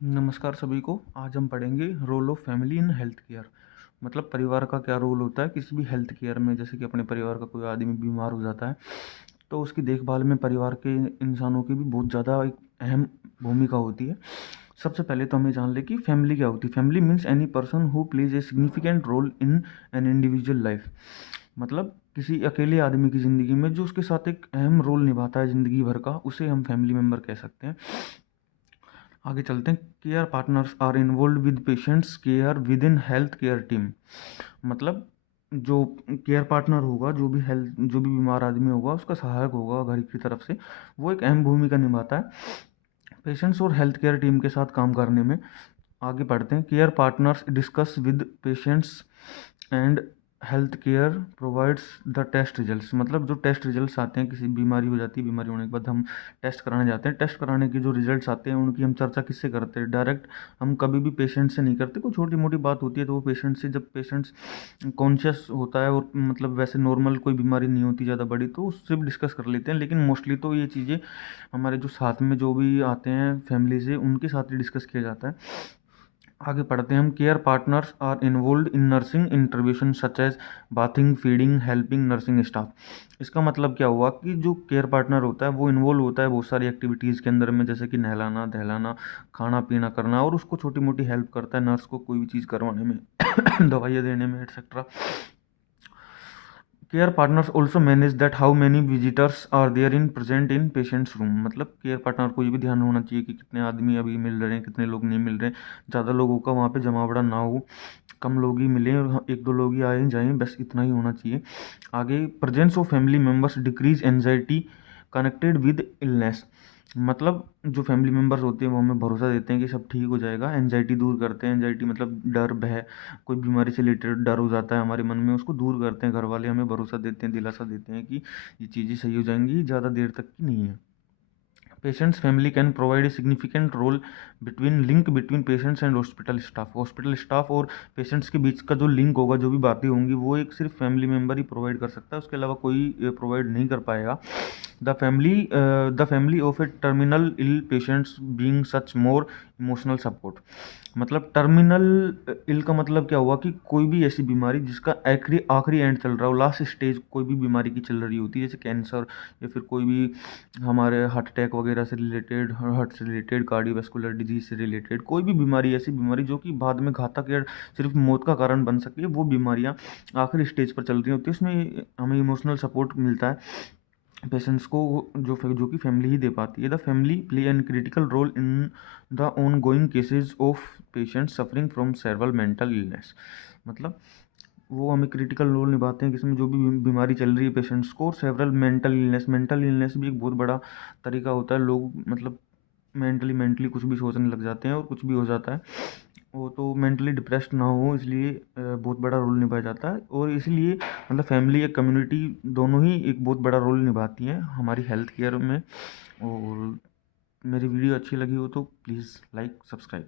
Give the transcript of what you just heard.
नमस्कार सभी को। आज हम पढ़ेंगे role of family in health care. मतलब परिवार का क्या रोल होता है किसी भी हेल्थ केयर में। जैसे कि अपने परिवार का कोई आदमी बीमार हो जाता है तो उसकी देखभाल में परिवार के इंसानों की भी बहुत ज़्यादा एक अहम भूमिका होती है। सबसे पहले तो हमें जान लें कि फैमिली क्या होती है। Family means any person who plays a significant role in an individual life. मतलब किसी अकेले आदमी की ज़िंदगी में जो उसके साथ एक अहम रोल निभाता है ज़िंदगी भर का, उसे हम फैमिली मेम्बर कह सकते हैं। आगे चलते हैं। Care partners are involve with patients care with in health care team. मतलब जो केयर पार्टनर होगा, जो भी बीमार आदमी होगा, उसका सहायक होगा घर की तरफ से, वो एक अहम भूमिका निभाता है पेशेंट्स और हेल्थ केयर टीम के साथ काम करने में। आगे पढ़ते हैं। Care partners discuss with patients and health care provides the test results. मतलब जो टेस्ट रिजल्ट्स आते हैं, किसी बीमारी हो जाती है, बीमारी होने के बाद हम टेस्ट कराने जाते हैं, टेस्ट कराने के जो रिजल्ट्स आते हैं उनकी हम चर्चा किससे करते हैं? डायरेक्ट हम कभी भी पेशेंट से नहीं करते। कोई छोटी मोटी बात होती है तो वो पेशेंट से, जब पेशेंट्स कॉन्शियस होता है और मतलब वैसे नॉर्मल कोई बीमारी नहीं होती ज़्यादा बड़ी, तो उससे भी डिस्कस कर लेते हैं। लेकिन मोस्टली तो ये चीज़ें हमारे जो साथ में जो भी आते हैं फैमिली से, उनके साथ ही डिस्कस किया जाता है। आगे पढ़ते हैं हम। Care partners are involve in nursing intervention such as bathing, feeding, helping nursing staff. इसका मतलब क्या हुआ कि जो केयर पार्टनर होता है वो इन्वॉल्व होता है बहुत सारी एक्टिविटीज़ के अंदर में, जैसे कि नहलाना धहलाना, खाना पीना करना, और उसको छोटी मोटी हेल्प करता है नर्स को कोई भी चीज़ करवाने में दवाइयाँ देने में, etcetera. Care partners also manage that how many visitors are there in present in patients room. मतलब केयर पार्टनर को ये भी ध्यान होना चाहिए कि कितने आदमी अभी मिल रहे हैं, कितने लोग नहीं मिल रहे हैं, ज़्यादा लोगों का वहाँ पे जमावड़ा ना हो, कम लोग ही मिलें और एक दो लोग ही आए जाएं, बस इतना ही होना चाहिए। आगे, presence of family members decrease anxiety connected with illness. मतलब जो फैमिली मेम्बर्स होते हैं वो हमें भरोसा देते हैं कि सब ठीक हो जाएगा, एनजाइटी दूर करते हैं। एनजाइटी मतलब डर, भय, कोई बीमारी से रिलेटेड डर हो जाता है हमारे मन में, उसको दूर करते हैं घर वाले, हमें भरोसा देते हैं, दिलासा देते हैं कि ये चीज़ें सही हो जाएंगी, ज़्यादा देर तक की नहीं है। Patients family can provide a significant role between link between patients and hospital staff. Hospital staff और पेशेंट्स के बीच का जो लिंक होगा, जो भी बातें होंगी, वो एक सिर्फ फैमिली मेम्बर ही प्रोवाइड कर सकता है, उसके अलावा कोई प्रोवाइड नहीं कर पाएगा। The family of a terminal ill patients being such more emotional support. मतलब टर्मिनल इल का मतलब क्या हुआ कि कोई भी ऐसी बीमारी जिसका आखिरी आखिरी एंड चल रहा हो, लास्ट स्टेज कोई भी बीमारी की चल रही होती है, जैसे कैंसर या फिर कोई भी हमारे हार्ट अटैक वगैरह से रिलेटेड, हार्ट से रिलेटेड, कार्डियोवैस्कुलर डिजीज से रिलेटेड कोई भी बीमारी, ऐसी बीमारी जो कि बाद में घातक या सिर्फ मौत का कारण बन सकती है, वो बीमारियाँ आखिरी स्टेज पर चल रही होती है, उसमें हमें इमोशनल सपोर्ट मिलता है पेशेंट्स को, जो कि फैमिली ही दे पाती है। The family play an critical role in the ongoing cases of patients suffering from several mental illness. मतलब वो हमें क्रिटिकल रोल निभाते हैं जिसमें जो भी बीमारी चल रही है पेशेंट्स को, और सेवरल मेंटल इलनेस भी एक बहुत बड़ा तरीका होता है। लोग मतलब मेंटली कुछ भी सोचने लग जाते हैं और कुछ भी हो जाता है, वो तो मेंटली डिप्रेस्ड ना हो, इसलिए बहुत बड़ा रोल निभाया जाता है। और इसलिए मतलब फैमिली या कम्युनिटी दोनों ही एक बहुत बड़ा रोल निभाती हैं हमारी हेल्थ केयर में। और मेरी वीडियो अच्छी लगी हो तो प्लीज़ लाइक सब्सक्राइब।